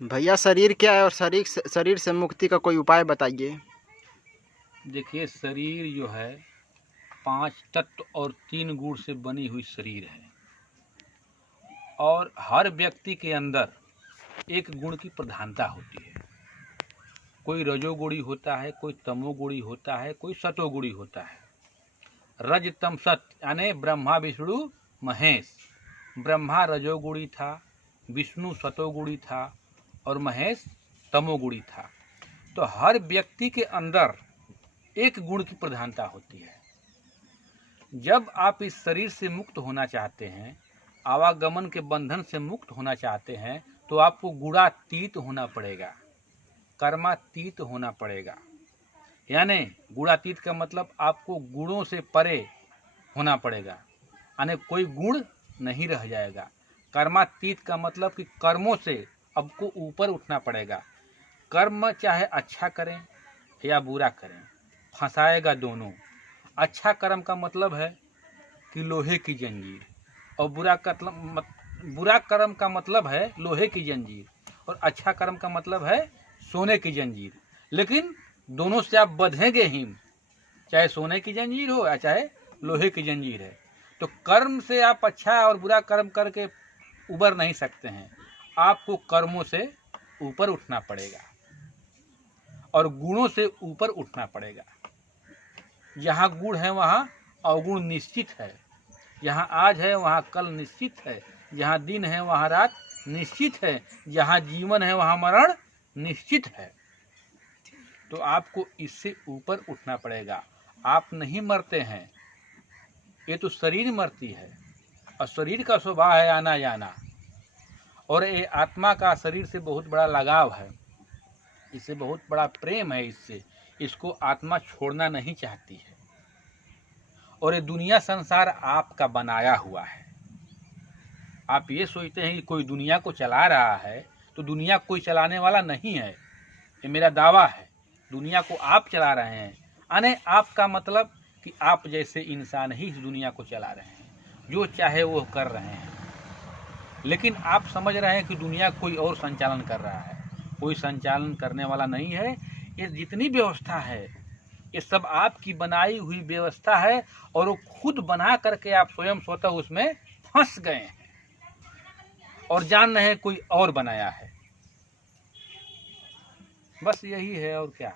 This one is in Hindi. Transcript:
भैया शरीर क्या है और शरीर से मुक्ति का कोई उपाय बताइए। देखिए, शरीर जो है 5 तत्व और 3 गुण से बनी हुई शरीर है और हर व्यक्ति के अंदर एक गुण की प्रधानता होती है। कोई रजोगुणी होता है, कोई तमोगुणी होता है, कोई सतोगुणी होता है। रज तम सत यानी ब्रह्मा विष्णु महेश। ब्रह्मा रजोगुणी था, विष्णु सतोगुणी था और महेश तमोगुणी था। तो हर व्यक्ति के अंदर एक गुण की प्रधानता होती है। जब आप इस शरीर से मुक्त होना चाहते हैं, आवागमन के बंधन से मुक्त होना चाहते हैं, तो आपको गुणातीत होना पड़ेगा, कर्मातीत होना पड़ेगा। यानी गुणातीत का मतलब आपको गुणों से परे होना पड़ेगा, यानी कोई गुण नहीं रह जाएगा। कर्मातीत का मतलब कि कर्मों से आपको ऊपर उठना पड़ेगा। कर्म चाहे अच्छा करें या बुरा करें, फंसाएगा दोनों। अच्छा कर्म का मतलब है कि लोहे की जंजीर, और बुरा कर्म का मतलब है लोहे की जंजीर, और अच्छा कर्म का मतलब है सोने की जंजीर। लेकिन दोनों से आप बंधेंगे ही, चाहे सोने की जंजीर हो या चाहे लोहे की जंजीर है। तो कर्म से आप अच्छा और बुरा कर्म करके उबर नहीं सकते हैं। आपको कर्मों से ऊपर उठना पड़ेगा और गुणों से ऊपर उठना पड़ेगा। जहाँ गुण है वहाँ अवगुण निश्चित है, जहाँ आज है वहाँ कल निश्चित है, जहाँ दिन है वहाँ रात निश्चित है, जहाँ जीवन है वहाँ मरण निश्चित है। तो आपको इससे ऊपर उठना पड़ेगा। आप नहीं मरते हैं, ये तो शरीर मरती है, और शरीर का स्वभाव है आना जाना, और ये आत्मा का शरीर से बहुत बड़ा लगाव है, इससे बहुत बड़ा प्रेम है इससे। इसको आत्मा छोड़ना नहीं चाहती है। और ये दुनिया संसार आपका बनाया हुआ है। आप ये सोचते हैं कि कोई दुनिया को चला रहा है, तो दुनिया कोई चलाने वाला नहीं है। ये मेरा दावा है, दुनिया को आप चला रहे हैं। यानी आपका मतलब कि आप जैसे इंसान ही इस दुनिया को चला रहे हैं, जो चाहे वो कर रहे हैं। लेकिन आप समझ रहे हैं कि दुनिया कोई और संचालन कर रहा है। कोई संचालन करने वाला नहीं है। ये जितनी व्यवस्था है ये सब आपकी बनाई हुई व्यवस्था है, और वो खुद बना करके आप स्वयं स्वतः उसमें फंस गए हैं और जान रहे हैं कोई और बनाया है। बस यही है, और क्या।